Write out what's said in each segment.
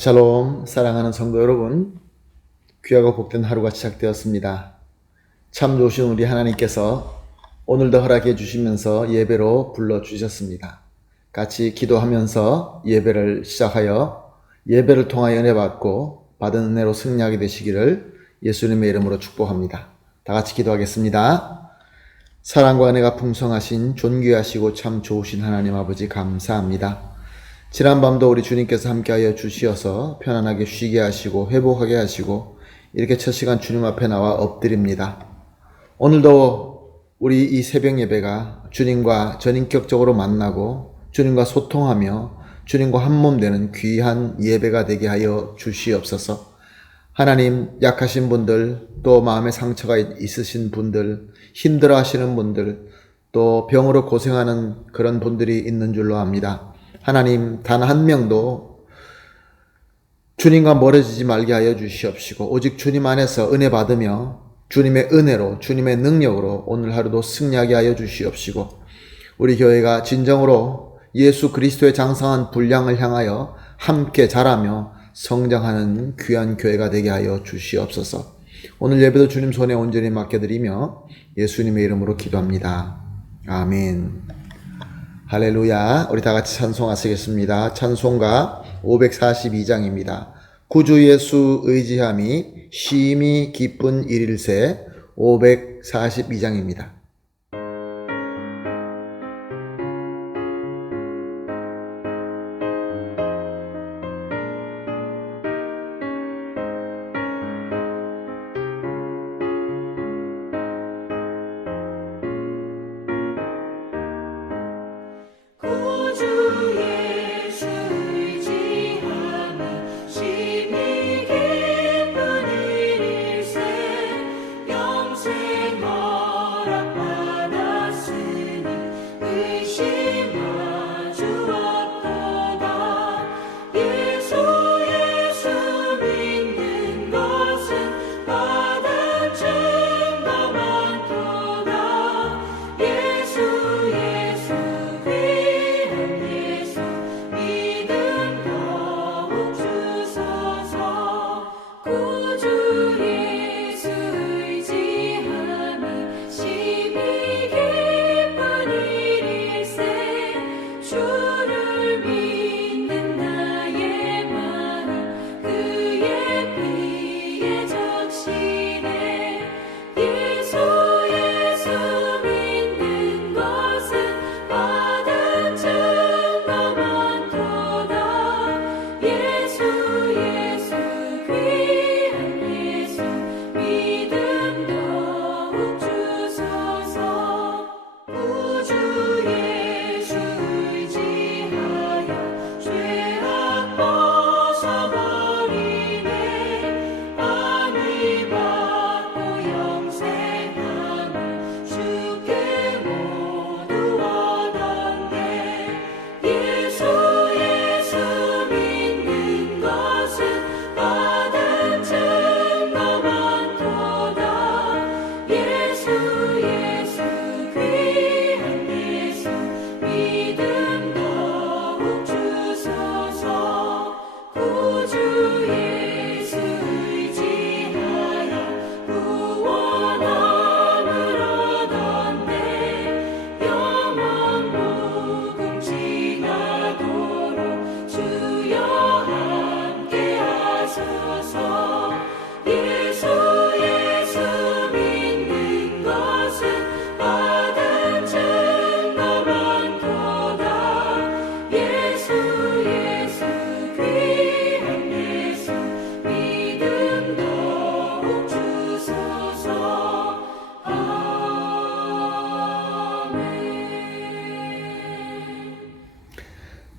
샬롬, 사랑하는 성도 여러분, 귀하고 복된 하루가 시작되었습니다. 참 좋으신 우리 하나님께서 오늘도 허락해 주시면서 예배로 불러주셨습니다. 같이 기도하면서 예배를 시작하여 예배를 통하여 은혜 받고 받은 은혜로 승리하게 되시기를 예수님의 이름으로 축복합니다. 다 같이 기도하겠습니다. 사랑과 은혜가 풍성하신 존귀하시고 참 좋으신 하나님 아버지 감사합니다. 지난밤도 우리 주님께서 함께하여 주시어서 편안하게 쉬게 하시고 회복하게 하시고 이렇게 첫 시간 주님 앞에 나와 엎드립니다. 오늘도 우리 이 새벽 예배가 주님과 전인격적으로 만나고 주님과 소통하며 주님과 한몸 되는 귀한 예배가 되게 하여 주시옵소서. 하나님, 약하신 분들, 또 마음에 상처가 있으신 분들, 힘들어 하시는 분들, 또 병으로 고생하는 그런 분들이 있는 줄로 압니다. 하나님, 단 한 명도 주님과 멀어지지 말게 하여 주시옵시고 오직 주님 안에서 은혜 받으며 주님의 은혜로 주님의 능력으로 오늘 하루도 승리하게 하여 주시옵시고 우리 교회가 진정으로 예수 그리스도의 장성한 분량을 향하여 함께 자라며 성장하는 귀한 교회가 되게 하여 주시옵소서. 오늘 예배도 주님 손에 온전히 맡겨드리며 예수님의 이름으로 기도합니다. 아멘. 할렐루야. 우리 다 같이 찬송하시겠습니다. 찬송가 542장입니다. 구주 예수 의지함이 심히 기쁜 일일세. 542장입니다.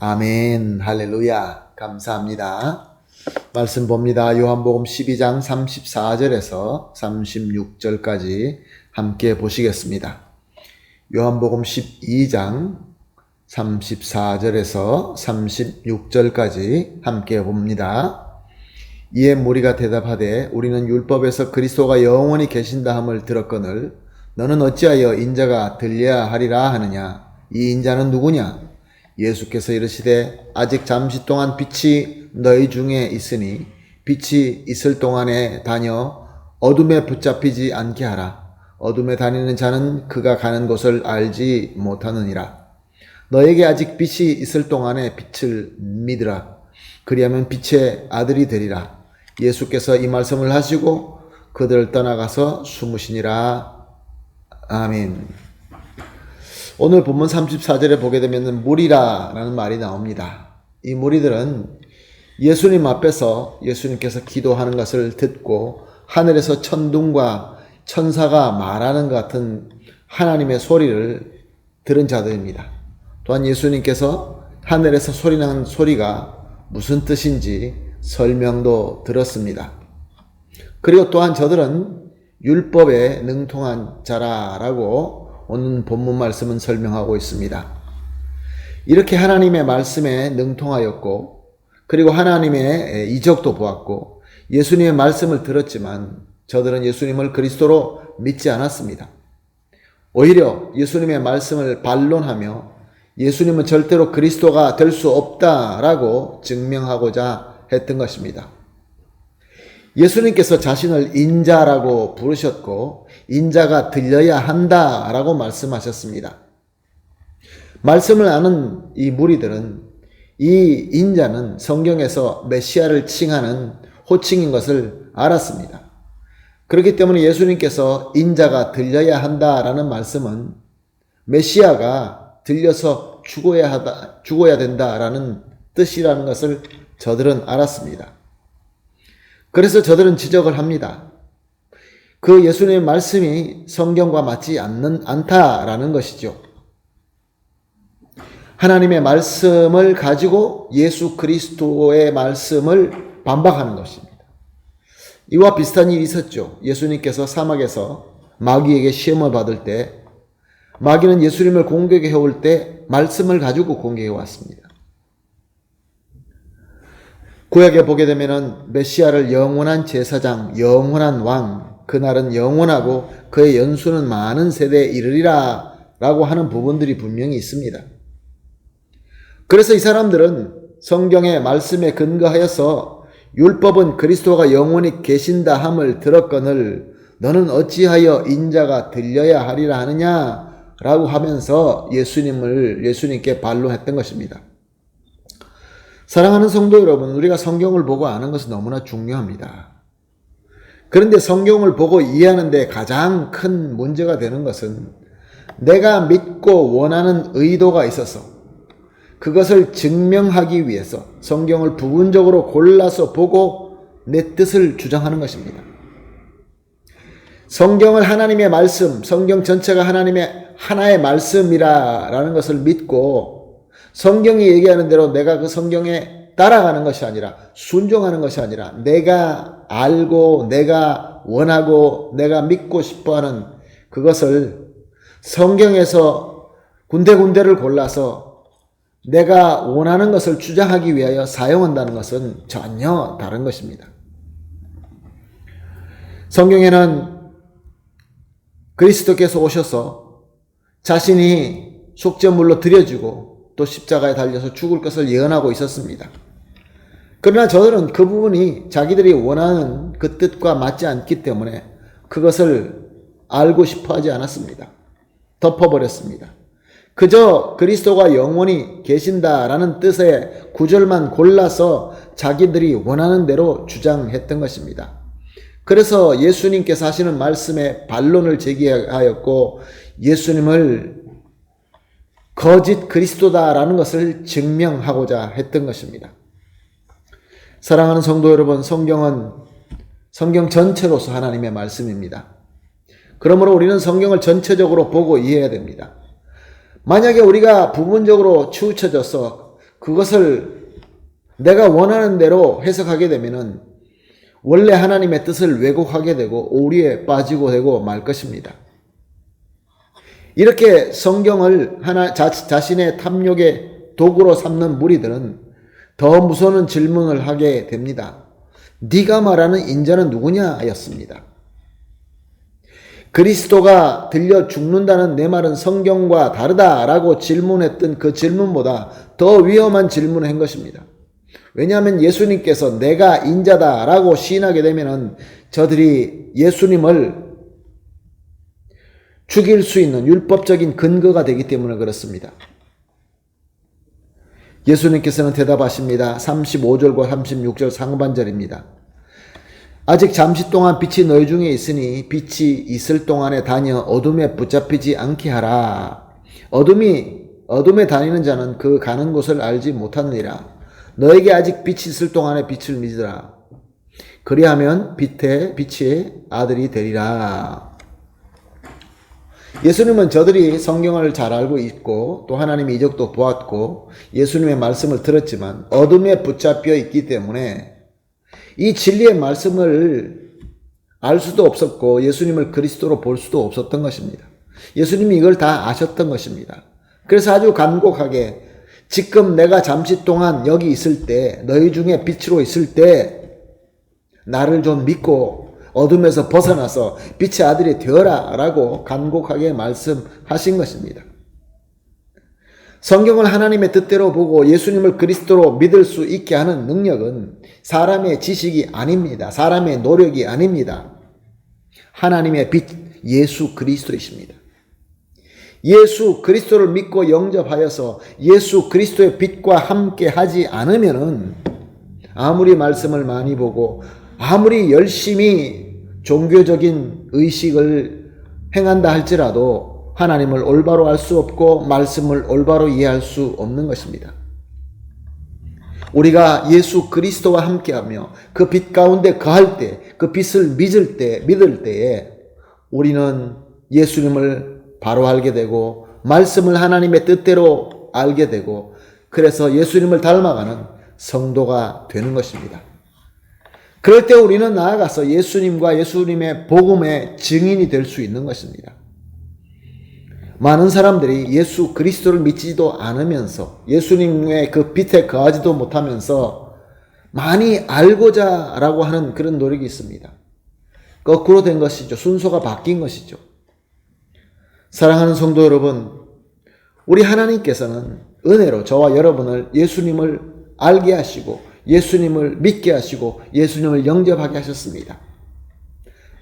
아멘. 할렐루야. 감사합니다. 말씀 봅니다. 요한복음 12장 34절에서 36절까지 함께 보시겠습니다. 요한복음 12장 34절에서 36절까지 함께 봅니다. 이에 무리가 대답하되 우리는 율법에서 그리스도가 영원히 계신다 함을 들었거늘 너는 어찌하여 인자가 들려야 하리라 하느냐? 이 인자는 누구냐? 예수께서 이르시되 아직 잠시 동안 빛이 너희 중에 있으니 빛이 있을 동안에 다녀 어둠에 붙잡히지 않게 하라. 어둠에 다니는 자는 그가 가는 곳을 알지 못하느니라. 너에게 아직 빛이 있을 동안에 빛을 믿으라. 그리하면 빛의 아들이 되리라. 예수께서 이 말씀을 하시고 그들을 떠나가서 숨으시니라. 아멘. 오늘 본문 34절에 보게 되면 무리라라는 말이 나옵니다. 이 무리들은 예수님 앞에서 예수님께서 기도하는 것을 듣고 하늘에서 천둥과 천사가 말하는 것 같은 하나님의 소리를 들은 자들입니다. 또한 예수님께서 하늘에서 소리나는 소리가 무슨 뜻인지 설명도 들었습니다. 그리고 또한 저들은 율법에 능통한 자라라고 오늘 본문 말씀은 설명하고 있습니다. 이렇게 하나님의 말씀에 능통하였고 그리고 하나님의 이적도 보았고 예수님의 말씀을 들었지만 저들은 예수님을 그리스도로 믿지 않았습니다. 오히려 예수님의 말씀을 반론하며 예수님은 절대로 그리스도가 될 수 없다라고 증명하고자 했던 것입니다. 예수님께서 자신을 인자라고 부르셨고 인자가 들려야 한다라고 말씀하셨습니다. 말씀을 아는 이 무리들은 이 인자는 성경에서 메시아를 칭하는 호칭인 것을 알았습니다. 그렇기 때문에 예수님께서 인자가 들려야 한다라는 말씀은 메시아가 들려서 죽어야 된다라는 뜻이라는 것을 저들은 알았습니다. 그래서 저들은 지적을 합니다. 그 예수님의 말씀이 성경과 맞지 않다라는 것이죠. 하나님의 말씀을 가지고 예수 그리스도의 말씀을 반박하는 것입니다. 이와 비슷한 일이 있었죠. 예수님께서 사막에서 마귀에게 시험을 받을 때 마귀는 예수님을 공격해 올 때 말씀을 가지고 공격해 왔습니다. 구약에 보게 되면은 메시아를 영원한 제사장, 영원한 왕, 그날은 영원하고 그의 연수는 많은 세대에 이르리라 라고 하는 부분들이 분명히 있습니다. 그래서 이 사람들은 성경의 말씀에 근거하여서 율법은 그리스도가 영원히 계신다 함을 들었거늘 너는 어찌하여 인자가 들려야 하리라 하느냐 라고 하면서 예수님께 반론했던 것입니다. 사랑하는 성도 여러분, 우리가 성경을 보고 아는 것은 너무나 중요합니다. 그런데 성경을 보고 이해하는 데 가장 큰 문제가 되는 것은 내가 믿고 원하는 의도가 있어서 그것을 증명하기 위해서 성경을 부분적으로 골라서 보고 내 뜻을 주장하는 것입니다. 성경을 하나님의 말씀, 성경 전체가 하나님의 하나의 말씀이라는 것을 믿고 성경이 얘기하는 대로 내가 그 성경에 따라가는 것이 아니라 순종하는 것이 아니라 내가 알고 내가 원하고 내가 믿고 싶어하는 그것을 성경에서 군데군데를 골라서 내가 원하는 것을 주장하기 위하여 사용한다는 것은 전혀 다른 것입니다. 성경에는 그리스도께서 오셔서 자신이 속죄물로 드려지고 또 십자가에 달려서 죽을 것을 예언하고 있었습니다. 그러나 저들은 그 부분이 자기들이 원하는 그 뜻과 맞지 않기 때문에 그것을 알고 싶어 하지 않았습니다. 덮어버렸습니다. 그저 그리스도가 영원히 계신다라는 뜻의 구절만 골라서 자기들이 원하는 대로 주장했던 것입니다. 그래서 예수님께서 하시는 말씀에 반론을 제기하였고 예수님을 거짓 그리스도다라는 것을 증명하고자 했던 것입니다. 사랑하는 성도 여러분, 성경은 성경 전체로서 하나님의 말씀입니다. 그러므로 우리는 성경을 전체적으로 보고 이해해야 됩니다. 만약에 우리가 부분적으로 치우쳐져서 그것을 내가 원하는 대로 해석하게 되면은 원래 하나님의 뜻을 왜곡하게 되고 오류에 빠지고 되고 말 것입니다. 이렇게 성경을 자신의 탐욕의 도구로 삼는 무리들은 더 무서운 질문을 하게 됩니다. 네가 말하는 인자는 누구냐 였습니다. 그리스도가 들려 죽는다는 내 말은 성경과 다르다라고 질문했던 그 질문보다 더 위험한 질문을 한 것입니다. 왜냐하면 예수님께서 내가 인자다라고 시인하게 되면은 저들이 예수님을 죽일 수 있는 율법적인 근거가 되기 때문에 그렇습니다. 예수님께서는 대답하십니다. 35절과 36절 상반절입니다. 아직 잠시 동안 빛이 너희 중에 있으니 빛이 있을 동안에 다녀 어둠에 붙잡히지 않게 하라. 어둠에 다니는 자는 그 가는 곳을 알지 못하느니라. 너에게 아직 빛이 있을 동안에 빛을 믿으라. 그리하면 빛의 아들이 되리라. 예수님은 저들이 성경을 잘 알고 있고 또 하나님의 이적도 보았고 예수님의 말씀을 들었지만 어둠에 붙잡혀 있기 때문에 이 진리의 말씀을 알 수도 없었고 예수님을 그리스도로 볼 수도 없었던 것입니다. 예수님이 이걸 다 아셨던 것입니다. 그래서 아주 간곡하게 지금 내가 잠시 동안 여기 있을 때 너희 중에 빛으로 있을 때 나를 좀 믿고 어둠에서 벗어나서 빛의 아들이 되어라 라고 간곡하게 말씀하신 것입니다. 성경을 하나님의 뜻대로 보고 예수님을 그리스도로 믿을 수 있게 하는 능력은 사람의 지식이 아닙니다. 사람의 노력이 아닙니다. 하나님의 빛 예수 그리스도이십니다. 예수 그리스도를 믿고 영접하여서 예수 그리스도의 빛과 함께 하지 않으면은 아무리 말씀을 많이 보고 아무리 열심히 종교적인 의식을 행한다 할지라도 하나님을 올바로 알 수 없고 말씀을 올바로 이해할 수 없는 것입니다. 우리가 예수 그리스도와 함께하며 그 빛 가운데 거할 때, 그 빛을 믿을 때에 우리는 예수님을 바로 알게 되고 말씀을 하나님의 뜻대로 알게 되고 그래서 예수님을 닮아가는 성도가 되는 것입니다. 그럴 때 우리는 나아가서 예수님과 예수님의 복음의 증인이 될 수 있는 것입니다. 많은 사람들이 예수 그리스도를 믿지도 않으면서 예수님의 그 빛에 거하지도 못하면서 많이 알고자 라고 하는 그런 노력이 있습니다. 거꾸로 된 것이죠. 순서가 바뀐 것이죠. 사랑하는 성도 여러분, 우리 하나님께서는 은혜로 저와 여러분을 예수님을 알게 하시고 예수님을 믿게 하시고 예수님을 영접하게 하셨습니다.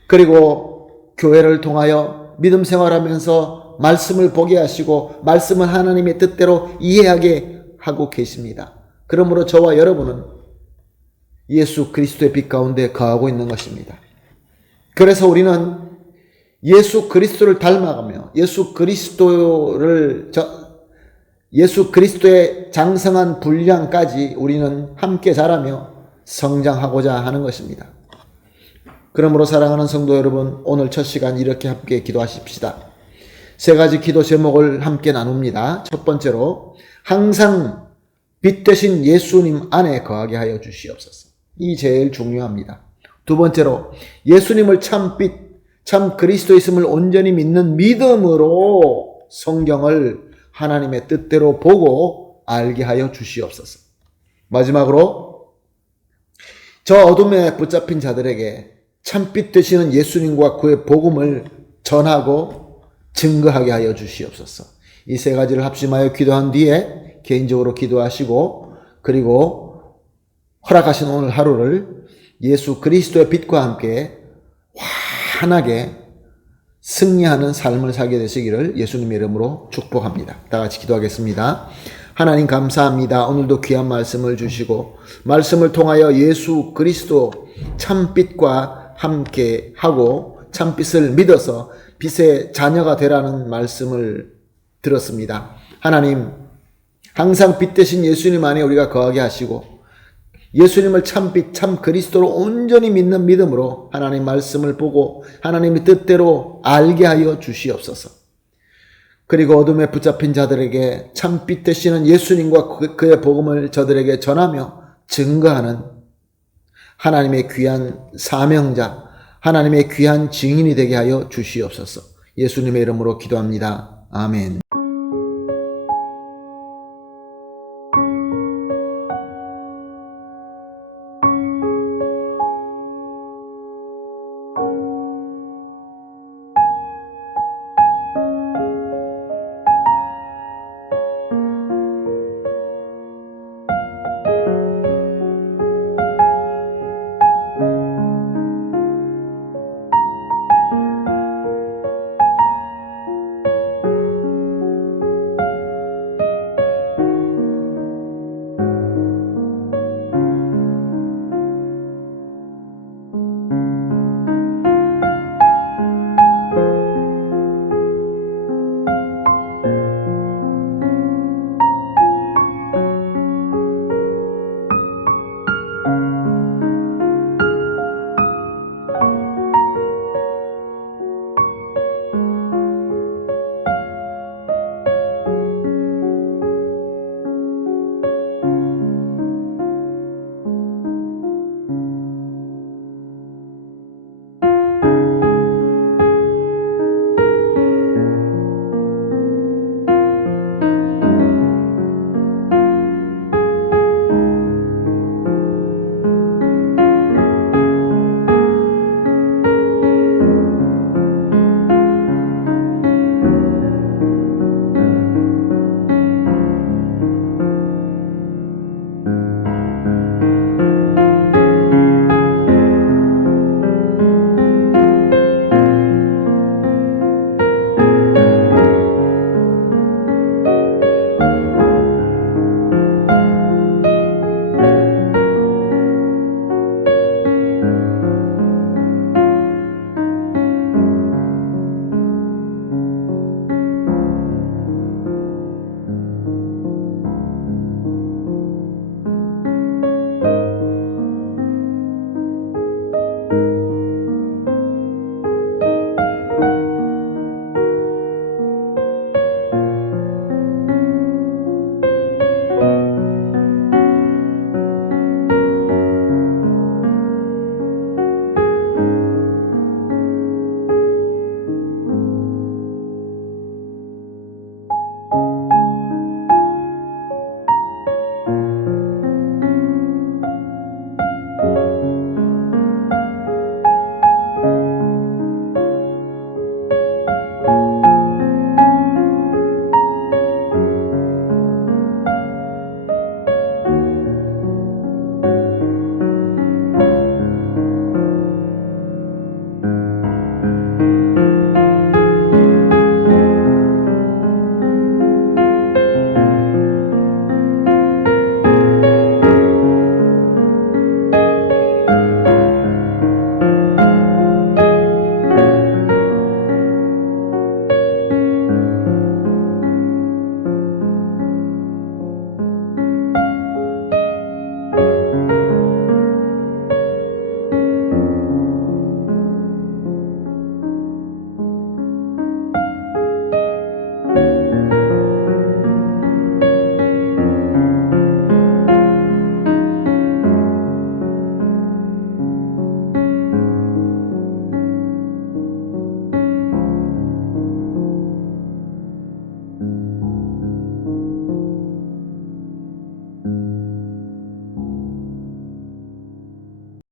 그리고 교회를 통하여 믿음 생활하면서 말씀을 보게 하시고 말씀을 하나님의 뜻대로 이해하게 하고 계십니다. 그러므로 저와 여러분은 예수 그리스도의 빛 가운데 거하고 있는 것입니다. 그래서 우리는 예수 그리스도를 닮아가며 예수 그리스도의 장성한 분량까지 우리는 함께 자라며 성장하고자 하는 것입니다. 그러므로 사랑하는 성도 여러분, 오늘 첫 시간 이렇게 함께 기도하십시다. 세 가지 기도 제목을 함께 나눕니다. 첫 번째로 항상 빛 되신 예수님 안에 거하게 하여 주시옵소서. 이 제일 중요합니다. 두 번째로 예수님을 참 빛, 참 그리스도이심을 온전히 믿는 믿음으로 성경을 하나님의 뜻대로 보고 알게 하여 주시옵소서. 마지막으로 저 어둠에 붙잡힌 자들에게 참빛 되시는 예수님과 그의 복음을 전하고 증거하게 하여 주시옵소서. 이 세 가지를 합심하여 기도한 뒤에 개인적으로 기도하시고 그리고 허락하신 오늘 하루를 예수 그리스도의 빛과 함께 환하게 승리하는 삶을 살게 되시기를 예수님의 이름으로 축복합니다. 다 같이 기도하겠습니다. 하나님 감사합니다. 오늘도 귀한 말씀을 주시고 말씀을 통하여 예수 그리스도 참빛과 함께 하고 참빛을 믿어서 빛의 자녀가 되라는 말씀을 들었습니다. 하나님, 항상 빛 되신 예수님 안에 우리가 거하게 하시고 예수님을 참빛, 참 그리스도로 온전히 믿는 믿음으로 하나님 말씀을 보고 하나님의 뜻대로 알게 하여 주시옵소서. 그리고 어둠에 붙잡힌 자들에게 참빛 되시는 예수님과 그의 복음을 저들에게 전하며 증거하는 하나님의 귀한 사명자, 하나님의 귀한 증인이 되게 하여 주시옵소서. 예수님의 이름으로 기도합니다. 아멘.